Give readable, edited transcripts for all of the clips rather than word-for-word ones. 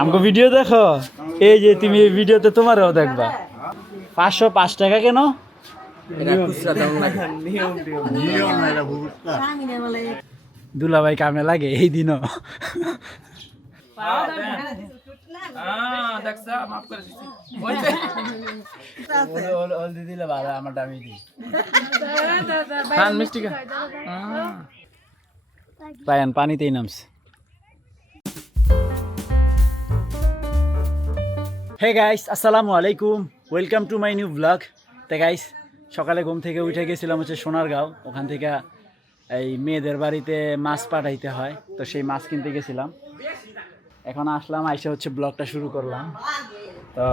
আমগো ভিডিও দেখো, এই যে তুমি এই ভিডিওতে তোমারও দেখবা। 505 টাকা কেন? দুলাভাই কামে লাগে এই দিনও। পানিতেই নামছে। হে গাইস, আসসালামু আলাইকুম, welcome to my new blog. তো গাইস, সকালে ঘুম থেকে উঠে গেছিলাম হচ্ছে সোনারগাঁও। ওখান থেকে এই মেয়েদের বাড়িতে মাছ পাঠাইতে হয়, তো সেই মাছ কিনতে গেছিলাম। এখন আসলাম, আইসা হচ্ছে ব্লগটা শুরু করলাম। তো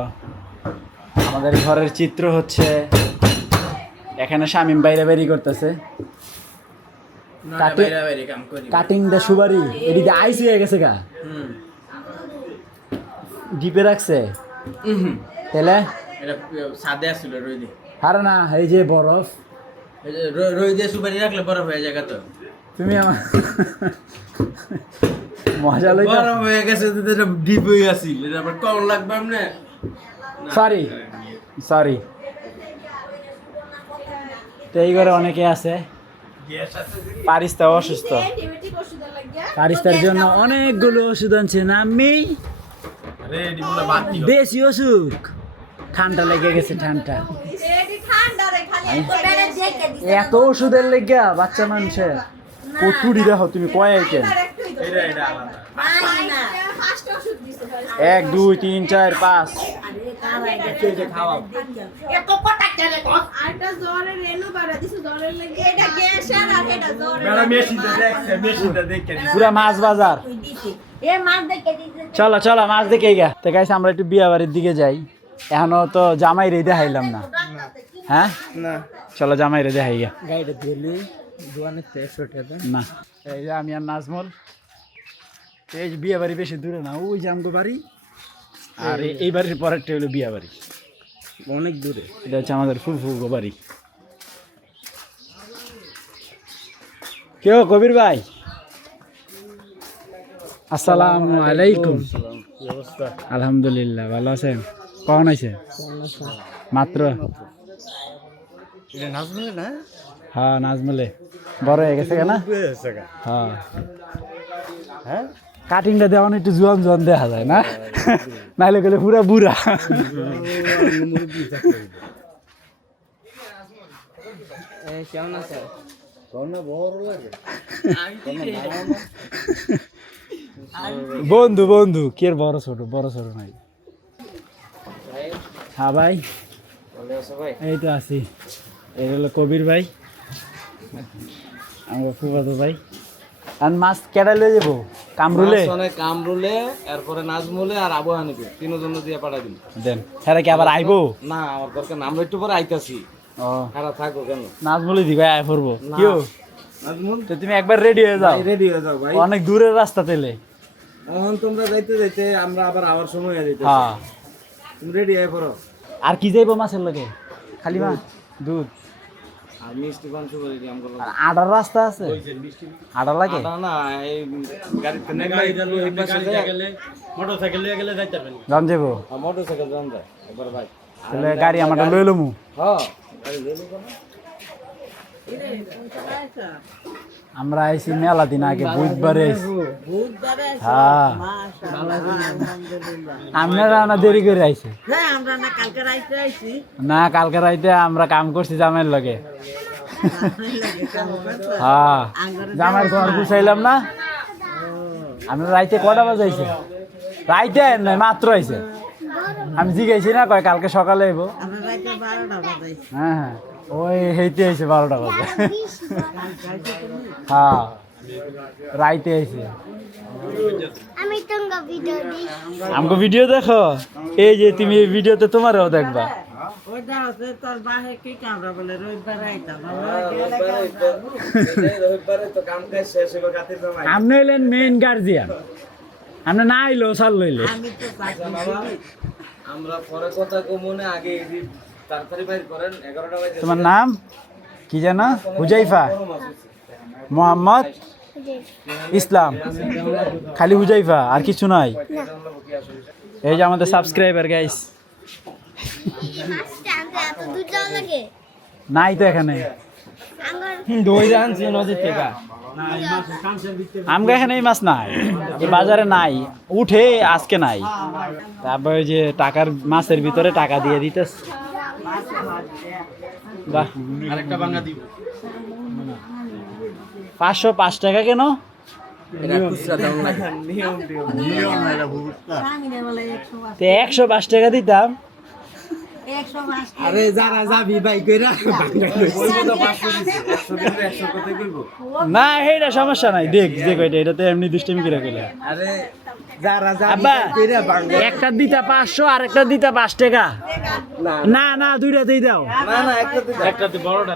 আমাদের ঘরের চিত্র হচ্ছে এখানে শামিম বাইরে বেরি করতেছে, কাটিং দা সুবারি। এদিকে আইস হয়ে গেছে গা, ডিপে রাখছে তেলে সাদে আসলে রই দিয়ে। আরে না, এই যে বরফ, রই দিয়ে সুপারি রাখলে বরফ হয়ে যায় তো। তুমি আমার মজা লইতা। বরফ হয়ে গেছে, এটা ডিপ হয়ে আসিল, এটা আবার কম লাগবে আমনে। Sorry sorry. তো এই ঘরে অনেকে আছে। পারিস্তা অসুস্থ, পারিস্তার জন্য অনেকগুলো ওষুধ আনছে না আমি। দেশি ওষুধ, ঠান্ডা লেগে গেছে, ঠান্ডা। এত ওষুধের লেগে বাচ্চা মানুষের কটুরি দেখো তুমি, কয় আইটেম? 1 2 3 4 5। পুরা মাছ বাজার। চলো চলো মাছ দেখে গা। তো গাইস, আমরা একটু বিয়া বাড়ির দিকে যাই। এখনো তো জামাই রে দেখাইলাম না। হ্যাঁ না, চলো জামাই রে দেখাই গা। গাড়িটা দিলি না। এই যে আমি আর নাজমল, এই যে বিয়া বাড়ি বেশি দূরে না, ওই যে আমগো বাড়ি, আর এই বাড়ির পরেরটা হলো বিয়া বাড়ি, অনেক দূরে। এটা হচ্ছে আমাদের ফুলফুগো বাড়ি। কেউ কবির ভাই, আসসালামু আলাইকুম। আলহামদুলিল্লাহ, ভালো আছেন? কখন আছে? মাত্র। হ্যাঁ নাজমলে বড় হয়ে গেছে কেনা। হ্যাঁ, কাটিংটা দেওয়া একটু জোয়ান জোয়ান দেখা যায় না, নাইলে গেলে পুরা বুড়া। কেমন আছে? বন্ধু বন্ধু কে বড় ছোট, বড় ছোট নাই। হ্যাঁ ভাই, এই তো আছি। এই হলো কবির ভাই, আমার ফুফাতো ভাই। আর মাছ কেডা লয়ে যাবো? কামরুলে, কামরুলে, এরপরে নাজমুলে আর আবু হানিফে, তিনজন দিয়ে পাঠাই দিন। দেন হেরা কি আবার আইবো? না, আমার দরকার না, আমরা একটু পরে আইতাছি। ও হেরা থাকো কেন? নাজমুলে দিবে আয় পড়বো। কিও নাজমুল, তো তুমি একবার রেডি হয়ে যাও। রেডি হয়ে যাও ভাই, অনেক দূরের রাস্তা তেলে। এখন তোমরা যাইতে যাইতে আমরা আবার আওয়ার সময় হয়ে যাইতে। হ্যাঁ, তুমি রেডি হয়ে পড়ো। আর কি যাইবো মাছের লগে? খালি মাছ, দুধ আর মিষ্টি পান শুরু করে দিই আমরা। আর আডার রাস্তা আছে? আডা লাগে না, এই গাড়িতে নেই, এই পাশে গেলে মোটরসাইকেল নিয়ে গেলে যাইতে পারবেন। জান যাবো, মোটরসাইকেল যান যায় একবার ভাই। তাহলে গাড়ি আমারটা লই লমু। হ্যাঁ, গাড়ি লই লও। আমরা আইছি মেলা দিন আগে, বুধবারে। হ্যাঁ, আপনারা না দেরি করে আইছে? না, কালকে রাইতে আমরা কাম করছি জামাইয়ের লগে। হ্যাঁ, জামাইয়ের ঘর গুছাইলাম না। আমরা রাইতে কটা বাজাইছে? রাইতে নাই, মাত্র আইছে। আমি জিজ্ঞাসি না, কয় কালকে সকালে আইব। হ্যাঁ হ্যাঁ, ওই হেইতে আইছে 12টা বাজে। হ্যাঁ, রাইতে আইছে। আমগো ভিডিও দেখো, এই যে তুমি এই ভিডিওতে তোমারও দেখবা। আপনি হইলেন মেইন গার্জিয়ান, আপনি না আইলো সাল লইলে। আমরা পরে কথা কমনে আগে তাড়াতাড়ি বাইর করেন। 11টা বাজে। তোমার নাম কি জানো? হুজাইফা, মোহাম্মদ ইসলাম খালি হুজাইফা আর কিছু নাই? এই যে আমাদের সাবস্ক্রাইবার গাইস, নাই তো এখানে আমগা এখানে এই মাছ নাই, এই বাজারে নাই, উঠে আজকে নাই। তারপরে যে টাকার মাছের ভিতরে টাকা দিয়ে দিতেছে। বাহ, আরেকটা বাংলা দিব 505 টাকা কেন? তো 105 টাকা দিতাম। আরে যারা যাবি ভাই কইরা না এইটা সমস্যা নাই, দেখ দেখ এটা তো এমনি দুষ্টামি করে কইলা। আরে যারা আব্বা যাবি কইরা বাংলা একটা দিতা 500 আর একটা দিতা 5 টাকা। না না দুইটাতেই দাও। না না একটাতে বড়টা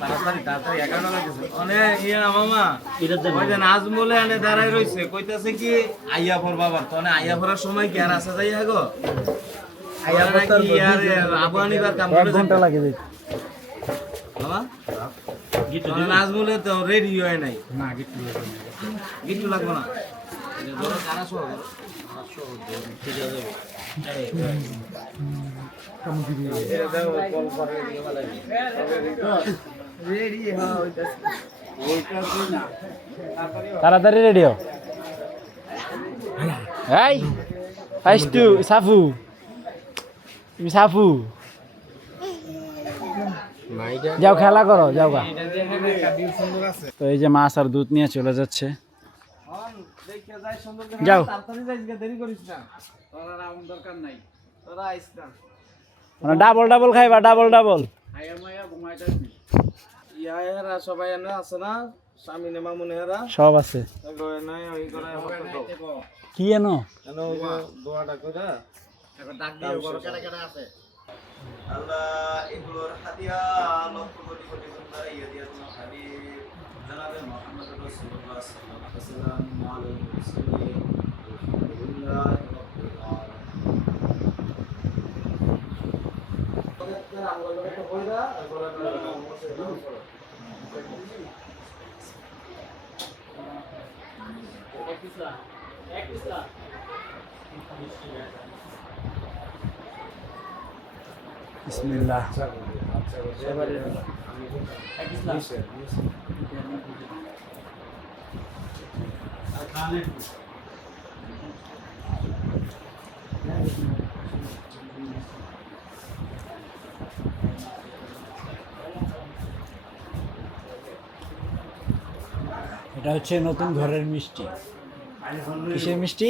তাড়াতাড়ি তাড়াতাড়ি 11 লাগছে অনেক ইয়া মামা ওই যে নাজমুলে আনে দাঁড়ায় রইছে কইতাছে কি আইয়া পর বাবা তো না আইয়া পড়ার সময় কি আর আসা যাই গো আইয়া পড়া কি আর আবহানিবার কাম করে ঘন্টা লাগে যাইতে। বাবা গিট্টু নাজমুলে তো রেডি হয় নাই না গিট্টু লাগবে না এটা ধরো কারা সহ ঠিক আছে তাড়াতাড়ি রেডি হও। এই ফাইস্টু সাফু, তুমি সাফু যাও খেলা করো, যাও গা। তো এই যে মাছ আর দুধ নিয়ে চলে যাচ্ছে, যাও। মানে ডাবল ডাবল খাইবা, ডাবল ডাবল। ইয়ারা সবাই এনে আছে না সামিনে মামুনেরা সব আছে। নাই ওই করে কি এনো এনে ওই যে দোয়াটা কইরা এখন ডাক দিয়ে বড় কেডা কেডা আছে আল্লাহ এগুলোর হাদিয়া লক্ষ কোটি কোটি গুণা ইয়াদিয়াতুল হাবিব জনাবে মুহাম্মদ রাসূলুল্লাহ সাল্লাল্লাহু আলাইহি ওয়াসাল্লাম আলাইহি মুসলিম আলহামদুলিল্লাহ রাব্বিল বিসমিল্লাহ। এটা হচ্ছে নতুন ঘরের মিষ্টি। কিসের মিষ্টি?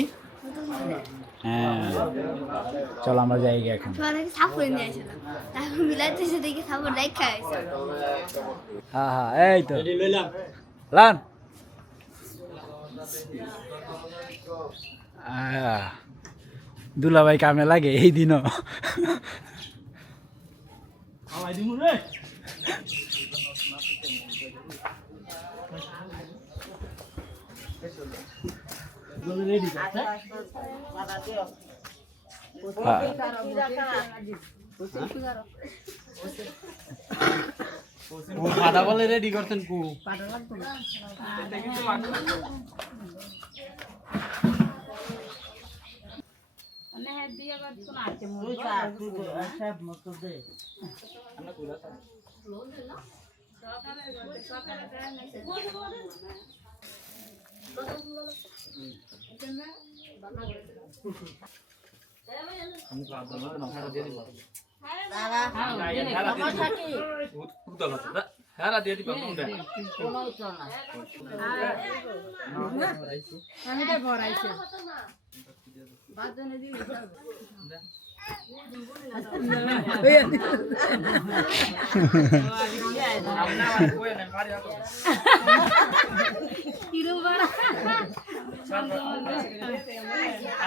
হ্যাঁ, চলো আমরা যাই গে এখন। হ্যাঁ হ্যাঁ, এই তো লান। দুলাভাই কামে লাগে এই দিনও। ফাটা বলে রেডি করতেন কু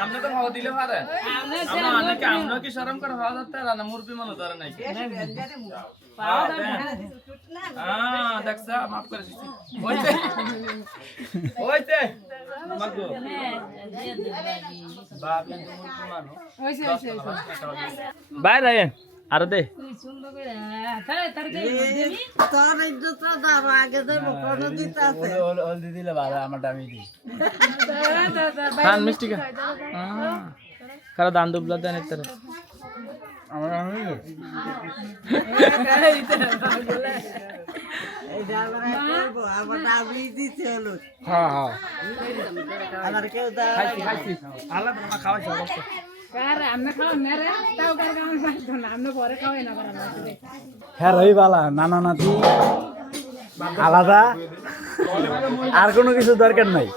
আমরা তো খাওয়া দিলে পারে আমরা কি শরম করে খাওয়া যাচ্ছে না মুরবি মানুষ ধরে নাই দেখছা মাফ করে দিচ্ছি ওইতে মাগো বাপ মুরবি মানুষ বাই রায়ন আর দে হলদি দিলে ভালো আমারটা আমি দিই খান মিষ্টি খা কারা দান দুবলা দেন এর আমার আমি হ্যাঁ হ্যাঁ খাইছি আল্লাহ খাওয়াইছে অবস্থা হ্যাঁ রই বালা নানা নাতি আলাদা আর কোনো কিছু দরকার নাই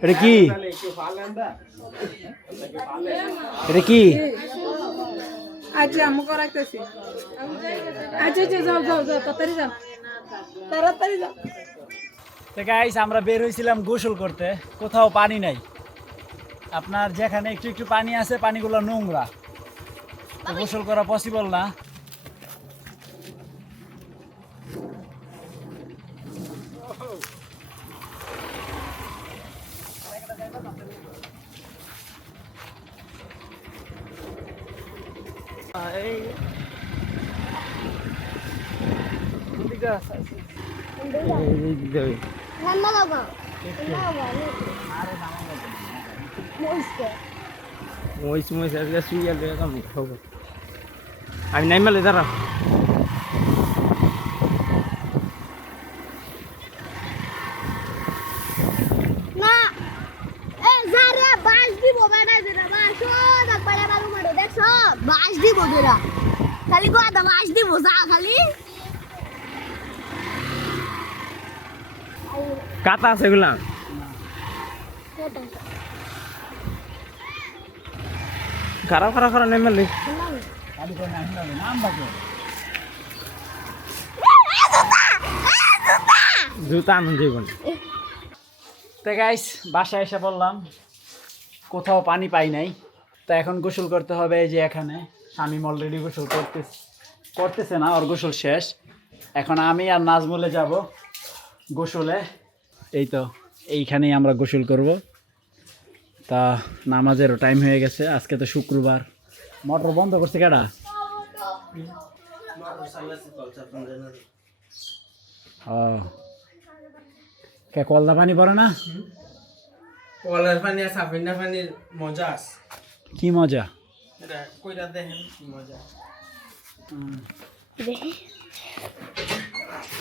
এটা কি এটা কি আচ্ছা আমি করাইতেছি আচ্ছা আচ্ছা যাও যাও যাও তাড়াতাড়ি যাও তাড়াতাড়ি যাও তো গাইস আমরা বের হয়েছিলাম গোসল করতে কোথাও পানি নাই আপনার যেখানে একটু একটু পানি আছে পানিগুলো নোংরা তো গোসল করা পসিবল না আমি নাই মেলে দাঁড়া না এ যারে বাস দিব বানাই দিনা বাস ও দেখ পাড়া বালু মারো দেখছো বাস দিব দিরা খালি গোদা বাস দিব যা খালি কাতা আছে এগুলা খারাপ খারাপ খারাপ নাই মেলে জুতা আনন্দ জীবন তো গাইস বাসায় এসে বললাম কোথাও পানি পাই নাই তো এখন গোসল করতে হবে এই যে এখানে শামীম অলরেডি গোসল করতেছে না ওর গোসল শেষ এখন আমি আর নাজমুলে যাব গোসলে এই তো এইখানেই আমরা গোসল করব তা নামাজেরও টাইম হয়ে গেছে আজকে তো শুক্রবার মোটর বন্ধ করছে কেডা ও কে কলদা পানি পড়ে না কলের পানি আর সাফিনা পানির মজা আছে কি মজা এটা কইরা দেখেন কি মজা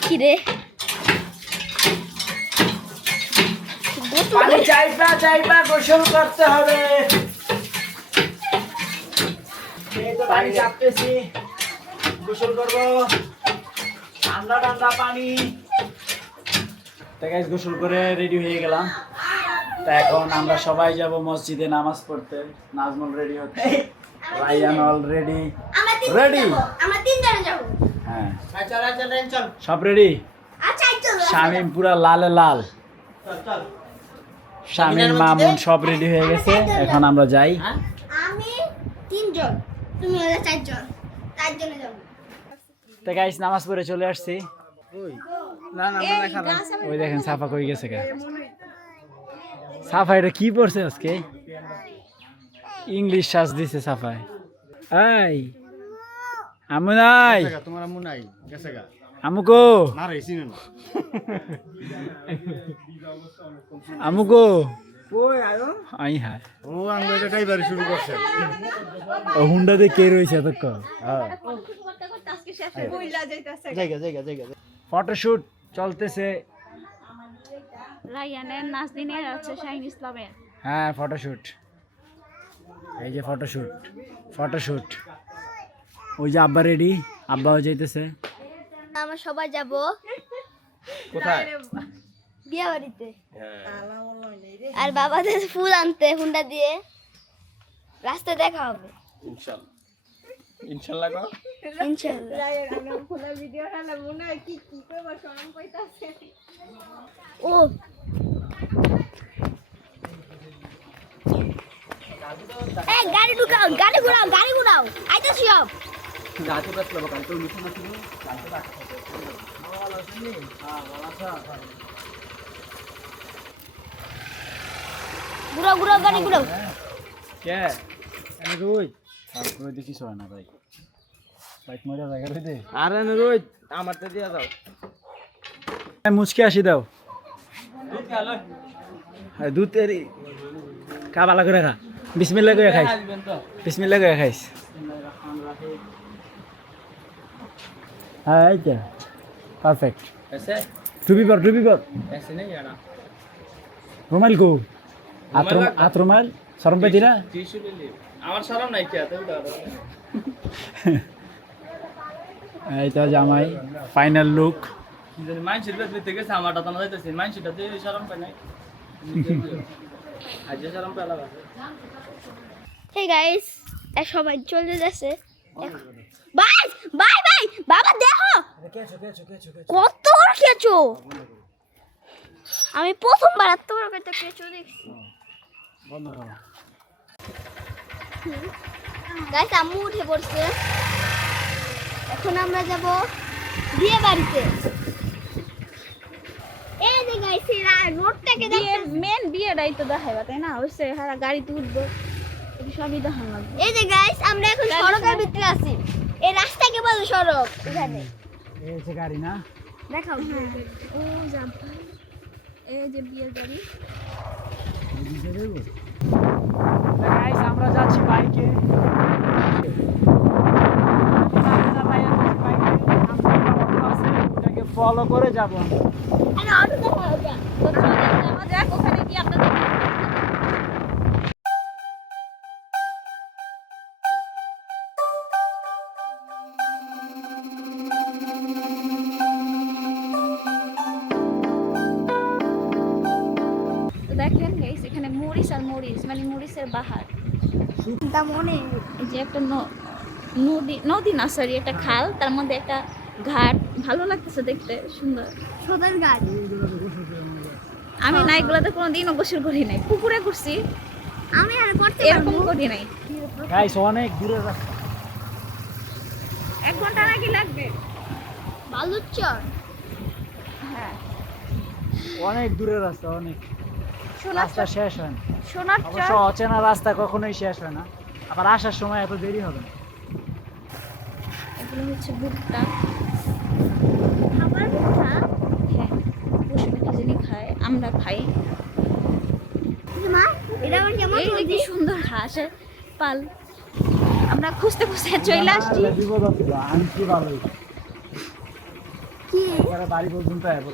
কি রে পানি চাইবা গোসল করতে হবে এই তো পানি চাপতেছি গোসল করবো ঠান্ডা ঠান্ডা পানি তো গাইস গোসল করে রেডি হয়ে গেলাম তা এখন আমরা সবাই যাব মসজিদে নামাজ পড়তে নাজমুল রেডি হচ্ছে রায়ান অলরেডি রেডি আমরা তিনজনে যাব হ্যাঁ চল সব রেডি আচ্ছা চলো শামীম পুরা লালে লাল চল শামীম মামুন সব রেডি হয়ে গেছে এখন আমরা যাই আমি তিনজন তুমি হলে চারজনে যাব তো গাইস নামাজ পড়ে চলে আসছি না না না খারাপ ওই দেখেন সাফা কই গেছে কে সাফা এটা কি পড়ছে আজকে ইংলিশ শ্বাস দিছে সাফায় এই আমু নাই তোমার মন নাই গেছে গা আমুকো না রেসি না আমুকো কই আয়ো আই হায় ও আঙ্গ এটা ড্রাইভার শুরু করছে ও হুন্ডাতে কে রয়েছে এতক্ষণ হ্যাঁ করতে করতে আজকে শেষ বইলা যাইতাছে জায়গা ফটোশুট চলতেছে রায়ানের নাজদিনের আছে শাহিন ইসলামের হ্যাঁ ফটোশুট এই যে ফটোশুট ওই যে আব্বা রেডি আব্বাও যাইতেছে আমরা সবাই যাব কোথায় বিয়া বাড়িতে আর বাবাদের ফুল আনতে হুন্ডা দিয়ে রাস্তায় দেখা হবে ইনশাআল্লাহ ইনশাআল্লাহ গো ও গাড়ি ঘুরাও আইতেছি সব রাতে বাসলাম কালকে মিশন ছিল কালকে রাতে ঘুরো ঘুরো গাড়ি ঘুরো কে আমি রোজ তারপরে দেখি সয় না ভাই বাইক মরে জায়গা রইতে আরে রোজ আমারটা দিয়া দাও মুচকে আসি দাও দুধ এরি কা ভালো করে খা বিসমিল্লাহ করে খাইস বিসমিল্লাহ করে খাইস হ্যাঁ এই তো পারফেক্ট ऐसे টুপি পর ऐसे नहीं आना রুমাল কো হাত রুমাল সরম পেতি না টিস্যু ले ले আমার শরম নাই কি আছে দাদা এই তো জামাই ফাইনাল লুক কি জানি মাইন্ড সেট থেকে সামাটা তো না যাইতেছে মাইন্ড সেটতে শরম পাই নাই আজ শরম পেলা হে গাইস এ সবাই চলে যাচ্ছে বাই বাই বাই বাবা দেখো কত বড় কেঁচো আমি প্রথমবার এত বড় একটা কেঁচো দেখছি বন্ধ করো গাইস আম্মু উঠে পড়ছে এখন আমরা যাব বিয়ে বাড়িতে এই যে গাইস এই রোডটাকে বিয়ে দেখতে মেন বিয়েটাই তো দেখাইবা তাই না ওইসে হারা গাড়িতে উঠবো এই সবই দেখান লাগবে এই যে গাইস আমরা এখন সড়কের ভিতরে আছি এই রাস্তাকে বলে সড়ক এখানে এই যে গাড়ি না দেখাও ও যাব এই যে বিয়ের গাড়ি গাইস আমরা যাচ্ছি বাইকে ফলো করে যাব আরে অটো দেখাও যা তো চলে যাওয়া যাক ওখানে গিয়ে আপনাদের তো দেখেন গাইস এখানে মরিচ আর মরিচ মানে মরিচের বাহার তা মনে এই যে একটা নদী নদী না সরি একটা খাল তার মধ্যে একটা ঘাট ভালো লাগতেছে দেখতে সুন্দর সোদের গাড়ি আমি না এগুলোতে কোনোদিনও গোসল করি নাই পুকুরে করছি আমি আর করতে এরকম পারবো করি নাই গাইস অনেক দূরের রাস্তা 1 ঘন্টা নাকি লাগবে বালুচর হ্যাঁ অনেক দূরের রাস্তা অনেক রাস্তা শেষ হয় না সোনার অবশ্য অচেনা রাস্তা কখনোই শেষ হয় না আবার আসার সময় এত দেরি হবে না এগুলো হচ্ছে ভুট্টা খাবার কথা হ্যাঁ পশু পাখি খায় আমরা খাই মা এটা আমার কেমন এই যে কি সুন্দর হাঁসের পাল আমরা খুঁজতে খুঁজতে চলে আসছি বিপদ হচ্ছিল আনছি ভালোই কি এবারে বাড়ি পর্যন্ত এবার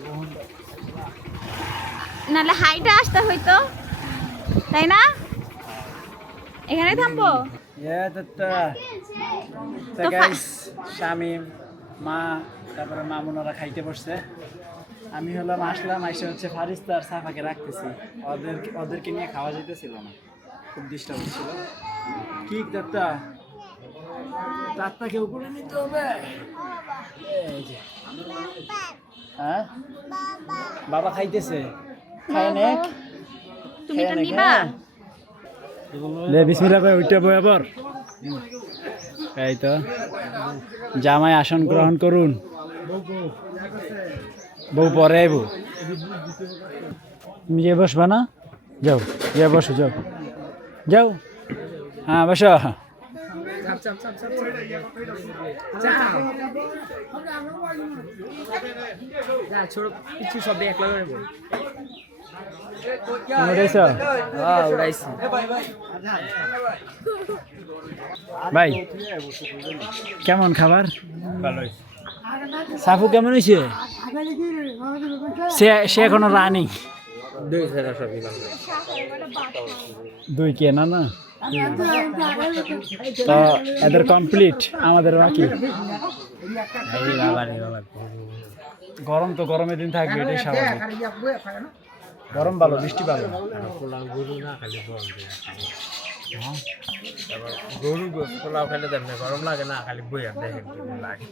নাহলে হাইটা আসতে হইতো তাই না এখানে থামবো তো গাইস শামিম মা তারপরে মামুনারা খাইতে বসছে আমি হলাম আসলাম আইসে হচ্ছে ফারিস্তা আর সাফাকে রাখতেছি ওদেরকে নিয়ে খাওয়া যেতেছিল না খুব ডিস্টার্ব হচ্ছিল কি তাত্তাকে উপরে নিতে হবে এই যে হ্যাঁ বাবা খাইতেছে খায় নে তুমি এটা নিবা লে বিসমিল্লাহ করে উঠে বই আবার এই তো জামাই আসন গ্রহণ করুন বউ পরে আইব তুমি যে বসবা না যাও যে বসো যাও যাও হ্যাঁ বসো ছোট কিছু সব একলা করে বল তুমি উঠাইছ হ্যাঁ উড়াইছি ভাই কেমন খাবার সাফু কেমন হয়েছে সে এখনো রানি দুই কে না না তো এদের কমপ্লিট আমাদের বাকি গরম তো গরমের দিন থাকবে এটাই স্বাভাবিক গরম ভালো বৃষ্টি ভালো গরু পোলাও খেলে দেন না গরম লাগে না খালি বই আর দেখেন লাগে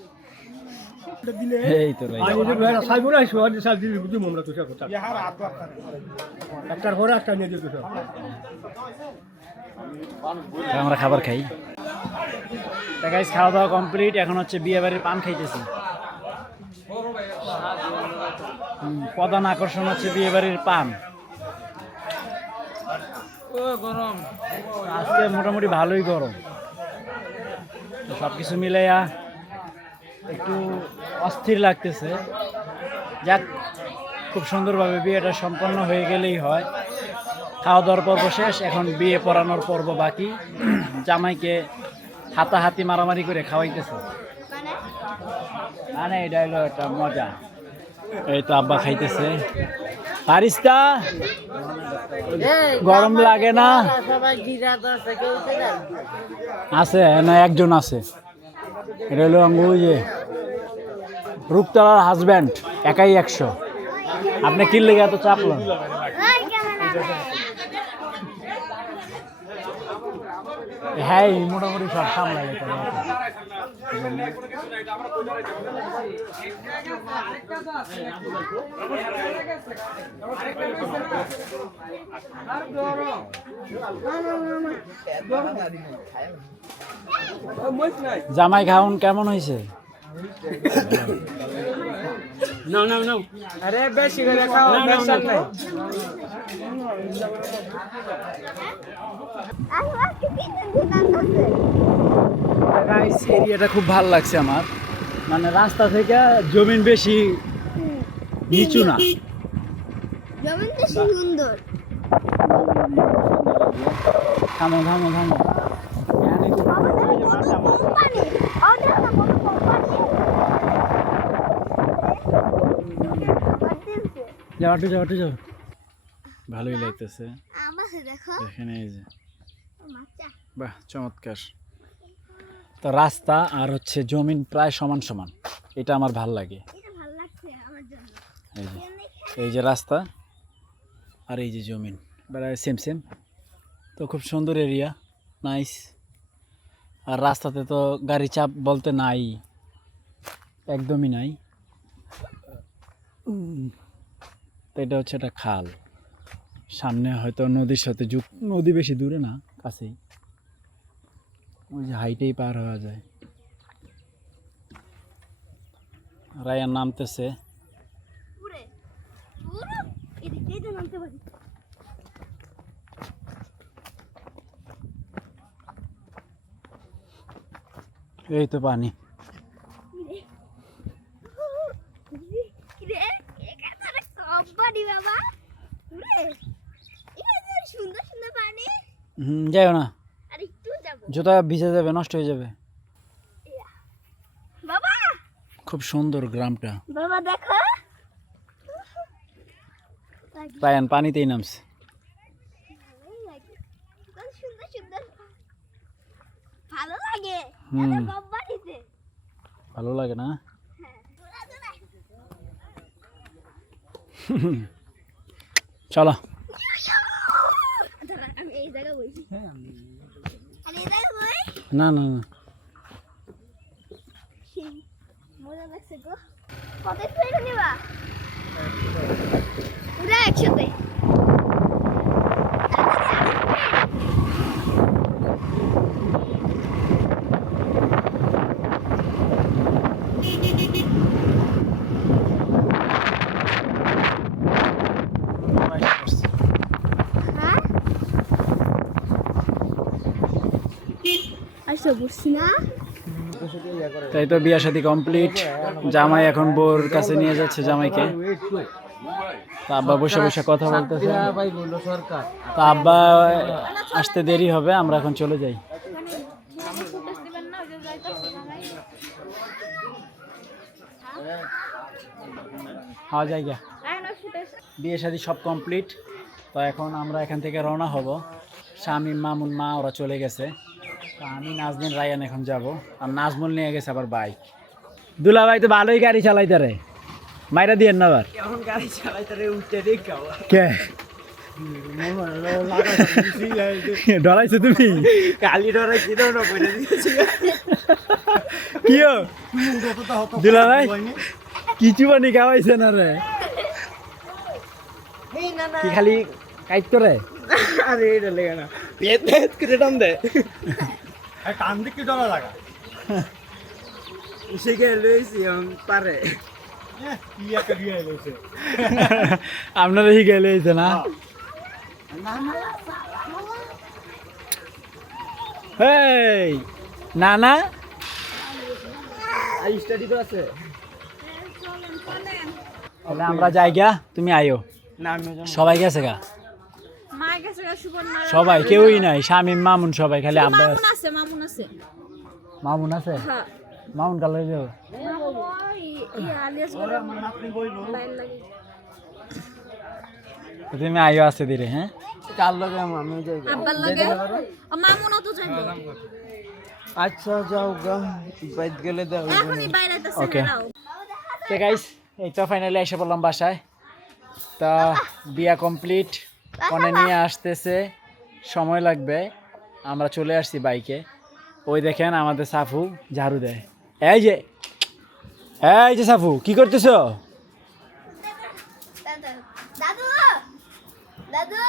এই তো ভাই তো আমরা খাবার খাই। তা গাইস খাওয়া দাওয়া কমপ্লিট, এখন হচ্ছে বিয়ে বাড়ির পান খাইতেছি। প্রধান আকর্ষণ হচ্ছে বিয়ে বাড়ির পান। গরম আজকে মোটামুটি ভালোই গরম, তো সবকিছু মিলাইয়া একটু অস্থির লাগতেছে। যাক, খুব সুন্দরভাবে বিয়েটা সম্পন্ন হয়ে গেলেই হয়। খাওয়া দাওয়ার পর্ব শেষ, এখন বিয়ে পড়ানোর পর্ব বাকি। জামাইকে হাতাহাতি মারামারি করে খাওয়াইতেছে। না এটা হলো একটা মজা। এই তো আব্বা খাইতেছে। আরিস্তা, গরম লাগে না? আছে না, একজন আছে। এটা হলো ওই যে রূপতলার হাজব্যান্ড, একাই 100। আপনি কি লেগে এত চাপলেন? হ্যাঁ, মোটামুটি সব সামলাই। জামাই খাউন কেমন হয়েছে? আরে বেশি করে খাও, বেশি নাই। এরিয়াটা খুব ভালো লাগছে আমার, মানে রাস্তা থেকে জমিন বেশি নিচু না। জমিনটা সুন্দর। থামো থামো থামো, যাও একটু যাও একটু যাও, ভালোই লাগতেছে। এখানে এই যে বাহ, চমৎকার। তো রাস্তা আর হচ্ছে জমিন প্রায় সমান সমান, এটা আমার ভাল লাগে। এই যে রাস্তা আর এই যে জমিন প্রায় সেম সেম, তো খুব সুন্দর এরিয়া, নাইস। আর রাস্তাতে তো গাড়ি চাপ বলতে নাই, একদমই নাই। তো এটা হচ্ছে একটা খাল, সামনে হয়তো নদীর সাথে নদী বেশি দূরে না, কাছেই। ওই যে হাইটেই পার হওয়া যায়। রায়ান নামতেছে। এই তো পানি। যাও না, জুতা ভিজে যাবে, নষ্ট হয়ে যাবে। বাবা, খুব সুন্দর গ্রামটা। বাবা দেখো, রায়ান পানিতেই নামছে। সুন্দর সুন্দর, ভালো লাগে। ভালো লাগে না? চলো, আমি এই জায়গা বসি। আমি এই জায়গা বই। না না না, মজা লাগছে গো। কত প্লেট নিবা? পুরো একসাথে। তাই তো বিয়া শাদী কমপ্লিট। জামাই এখন বোর কাছে নিয়ে যাচ্ছে জামাইকে। তা আব্বা বসে বসে কথা বলতেছে। তা আব্বা আসতে দেরি হবে, আমরা এখন চলে যাই। হওয়া যায় গা, বিয়ে শাদী সব কমপ্লিট। তো এখন আমরা এখান থেকে রওনা হব। শামিম, মামুন, মা ওরা চলে গেছে। তো আমি, নাজনীন, রায়ান এখন যাব। আর নাজমুল নিয়ে গেছে আবার বাইক। দুলা ভাই তো ভালোই গাড়ি চালাইতে রে, মাইরা দিয়েন না আবার। গাড়ি চালাইতে রে উঠতে দেখাও কে ডরাইছো তুমি? কালি ডরাইছি তো না কইরা দিয়েছি। কিও দুলা ভাই কিছু বানি খাওয়াইছে না রে? কি খালি কাইট করে? আরে এটা লেগে না, পেট পেট করে টান দে টান দিক কি ডলা লাগা শিখে লইছি পারে কি একটা দিয়ে লইছে আপনারা হি গেলে হইছে না হেই না না আই স্টাডি তো আছে তাহলে আমরা যাই গা তুমি আইও না আমি সবাই গেছে গা মা গেছে সুবর্ণা সবাই কেউই নাই শামিম মামুন সবাই খালি আব্বা মামুন আছে মামুন আছে মামুন আছে হ্যাঁ মামুন কাল লই যাও আলিয়াস করে লাইন লাগে তুমি আইও আছে ধীরে হ্যাঁ কাল লগে আমি যাই আব্বার লাগে মামুনও তো যাইবে আচ্ছা যাও গা বাইত গেলে দাও এখনই বাইরে আইতাছে Okay. নাও তো গাইস এই তো ফাইনালি এসে পড়লাম বাসায় তা বিয়া কমপ্লিট কনে নিয়ে আসতেছে সময় লাগবে আমরা চলে আসছি বাইকে ওই দেখেন আমাদের সাফু ঝাড়ু দেয় এই যে সাফু কি করতেছো দাদু দাদু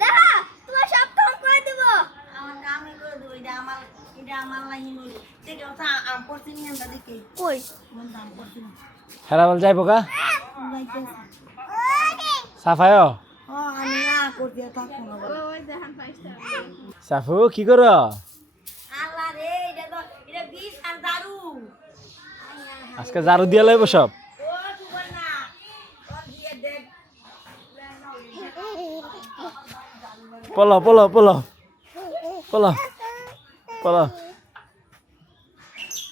দেখা তোমার সব কাম করে দেব আমার কামই করে দেব এটা আমার লাইন ঠিক আছে আম পড়ছি নিয়ে আমরা দেখি কই বন্ধ আম পড়ছি হেরা বল যাইবো কা সাফায় আমি না করতে থাকবো না ওই দেখেন পাইছে সাফু কি করো আল্লাহ রে এটা বিষ আর দারু আজকে ঝাড়ু দিয়ে লাইব সব ও তুই না তোর দিয়ে দেখ পলো পলো পলো পলো পলো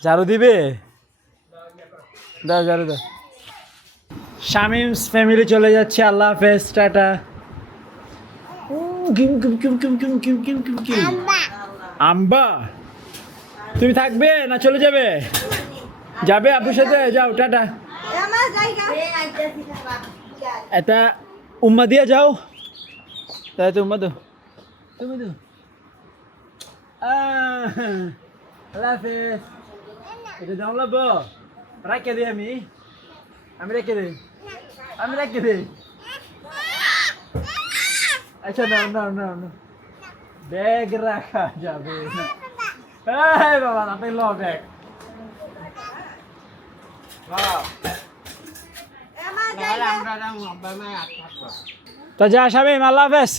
ঝাড়ু দিবে দাও ঝাড়ু দাও শামিমস ফ্যামিলি চলে যাচ্ছে আল্লাহ হাফেজ টাটা কিম কিম কিম কিম কিম কিম কিম কিম কিম আম্বা তুমি থাকবে না চলে যাবে যাবে আব্বুর সাথে যাও টাটা আমার জায়গা এ আইতেছি বাবা এটা উম্মা দিয়ে যাও তাই তো উম্মা দো তুমি দো আল্লাহ হাফেজ এটা দাও লাগবো রাখে দিই আমি রেখে দিই আচ্ছা না না না না ব্যাগ রাখা যাবে না এই বাবা তাতে ল ব্যাগ তো যা শামিম আল্লাহ হাফেজ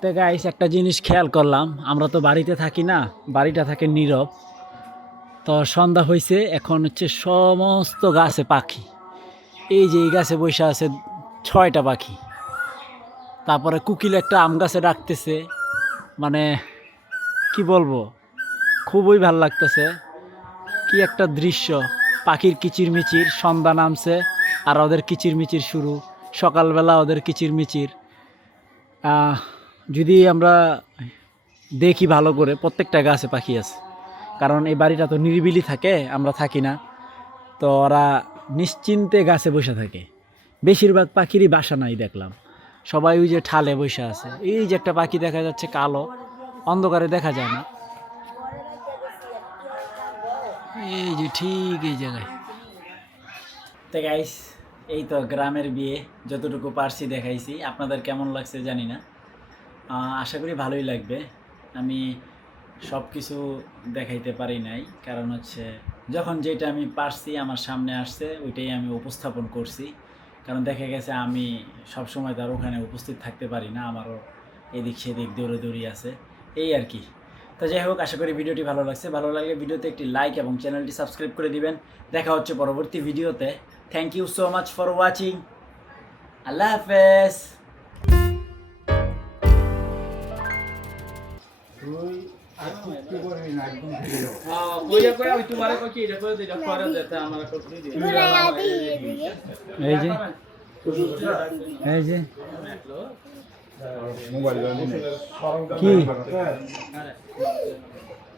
তো গাইস একটা জিনিস খেয়াল করলাম আমরা তো বাড়িতে থাকি না বাড়িটা থাকে নীরব তো সন্ধ্যা হয়েছে এখন হচ্ছে সমস্ত গাছে পাখি এই যে এই গাছে বসে আছে 6টা পাখি তারপরে কুকিল একটা আম গাছে ডাকতেছে মানে কি বলবো খুবই ভালো লাগতেছে কি একটা দৃশ্য পাখির কিচিরমিচির সন্ধ্যা নামছে আর ওদের কিচিরমিচির শুরু সকালবেলা ওদের কিচিরমিচির যদি আমরা দেখি ভালো করে প্রত্যেকটা গাছে পাখি আছে কারণ এই বাড়িটা তো নিরিবিলি থাকে আমরা থাকি না তো ওরা নিশ্চিন্তে গাছে বসে থাকে বেশিরভাগ পাখিরই বাসা নাই দেখলাম সবাই ওই যে ঠালে বসে আছে এই যে একটা পাখি দেখা যাচ্ছে কালো অন্ধকারে দেখা যায় না এই যে ঠিক এই জায়গায় তো গাইস এই তো গ্রামের বিয়ে যতটুকু পারছি দেখাইছি আপনাদের কেমন লাগছে জানি না আশা করি ভালোই লাগবে আমি সব কিছু দেখাইতে পারি নাই কারণ হচ্ছে যখন যেটা আমি পারছি আমার সামনে আসছে ওইটাই আমি উপস্থাপন করছি কারণ দেখা গেছে আমি সব সময় তার ওখানে উপস্থিত থাকতে পারি না আমারও এদিক সেদিক দৌড়ি আছে এই আর কি তো যাই হোক আশা করি ভিডিওটি ভালো লাগছে ভালো লাগলে ভিডিওতে একটি লাইক এবং চ্যানেলটি সাবস্ক্রাইব করে দিবেন দেখা হচ্ছে পরবর্তী ভিডিওতে thank you so much for watching Allah হাফেজ এই যে কি